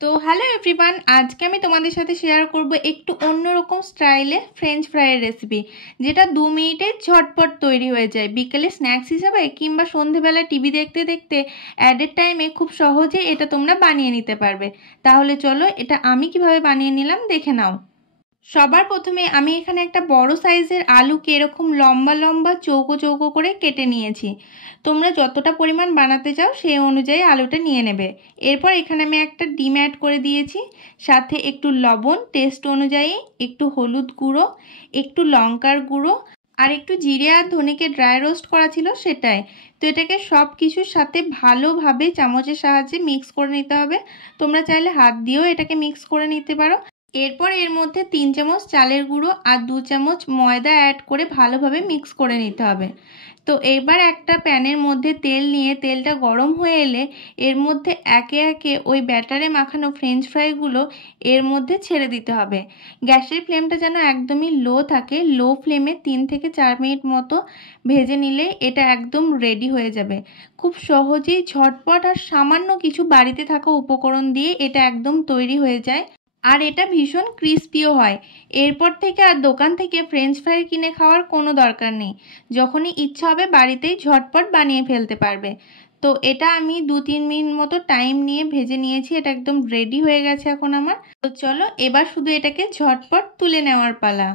তো hello everyone, আজকে আমি তোমাদের সাথে শেয়ার করব একটু অন্যরকম স্টাইলে ফ্রেঞ্চ ফ্রাইয়ের রেসিপি, যেটা 2 মিনিটে ঝটপট তৈরি হয়ে যায়। বিকেলে স্ন্যাক্স হিসাবে কিংবা সন্ধেবেলা টিভি দেখতে দেখতে অ্যাডের টাইমে খুব সহজেই এটা তোমরা বানিয়ে নিতে পারবে। তাহলে চলো এটা আমি কিভাবে বানিয়ে নিলাম দেখে নাও। সবার প্রথমে আমি এখানে একটা বড় সাইজের আলুকে এরকম লম্বা লম্বা চৌকো চৌকো করে কেটে নিয়েছি। তোমরা যতটা পরিমাণ বানাতে চাও সেই অনুযায়ী আলুটা নিয়ে নেবে। এরপর এখানে আমি একটা ডিম অ্যাড করে দিয়েছি, সাথে একটু লবণ টেস্ট অনুযায়ী, একটু হলুদ গুঁড়ো, একটু লঙ্কার গুঁড়ো আর একটু জিরে আর ধনেকে ড্রাই রোস্ট করা ছিল সেটাই। তো এটাকে সব কিছুর সাথে ভালোভাবে চামচের সাহায্যে মিক্স করে নিতে হবে। তোমরা চাইলে হাত দিয়েও এটাকে মিক্স করে নিতে পারো। এরপর এর মধ্যে 3 চামচ চালের গুঁড়ো আর 2 চামচ ময়দা অ্যাড করে ভালোভাবে মিক্স করে নিতে হবে। তো এবার একটা প্যানের মধ্যে তেল নিয়ে তেলটা গরম হয়ে এলে এর মধ্যে একে একে ওই ব্যাটারে মাখানো ফ্রেঞ্চ ফ্রাইগুলো এর মধ্যে ছেড়ে দিতে হবে। গ্যাসের ফ্লেমটা যেন একদমই লো থাকে। লো ফ্লেমে 3 থেকে 4 মিনিট মতো ভেজে নিলে এটা একদম রেডি হয়ে যাবে। খুব সহজেই ঝটপট আর সামান্য কিছু বাড়িতে থাকা উপকরণ দিয়ে এটা একদম তৈরি হয়ে যায়, আর এটা ভীষণ ক্রিস্পিও হয়। এরপর থেকে আর দোকান থেকে ফ্রেঞ্চ ফ্রাই কিনে খাওয়ার কোনো দরকার নেই। যখনই ইচ্ছা হবে বাড়িতেই ঝটপট বানিয়ে ফেলতে পারবে। তো এটা আমি 2-3 মিনিট মতো টাইম নিয়ে ভেজে নিয়েছি। এটা একদম রেডি হয়ে গেছে এখন আমার। তো চলো এবার শুধু এটাকে ঝটপট তুলে নেওয়ার পালা।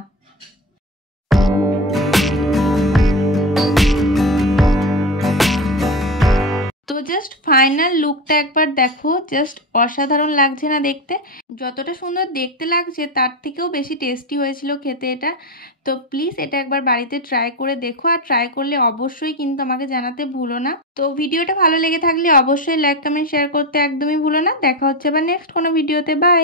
তো জাস্ট ফাইনাল লুকটা একবার দেখো, জাস্ট অসাধারণ লাগছে না দেখতে? যতটা সুন্দর দেখতে লাগছে তার থেকেও বেশি টেস্টি হয়েছিল খেতে এটা। তো প্লিজ এটা একবার বাড়িতে ট্রাই করে দেখো, আর ট্রাই করলে অবশ্যই কিন্তু আমাকে জানাতে ভুলো না। তো ভিডিওটা ভালো লেগে থাকলে অবশ্যই লাইক কমেন্ট শেয়ার করতে একদমই ভুলো না। দেখা হচ্ছে আবার নেক্সট কোনো ভিডিওতে। বাই।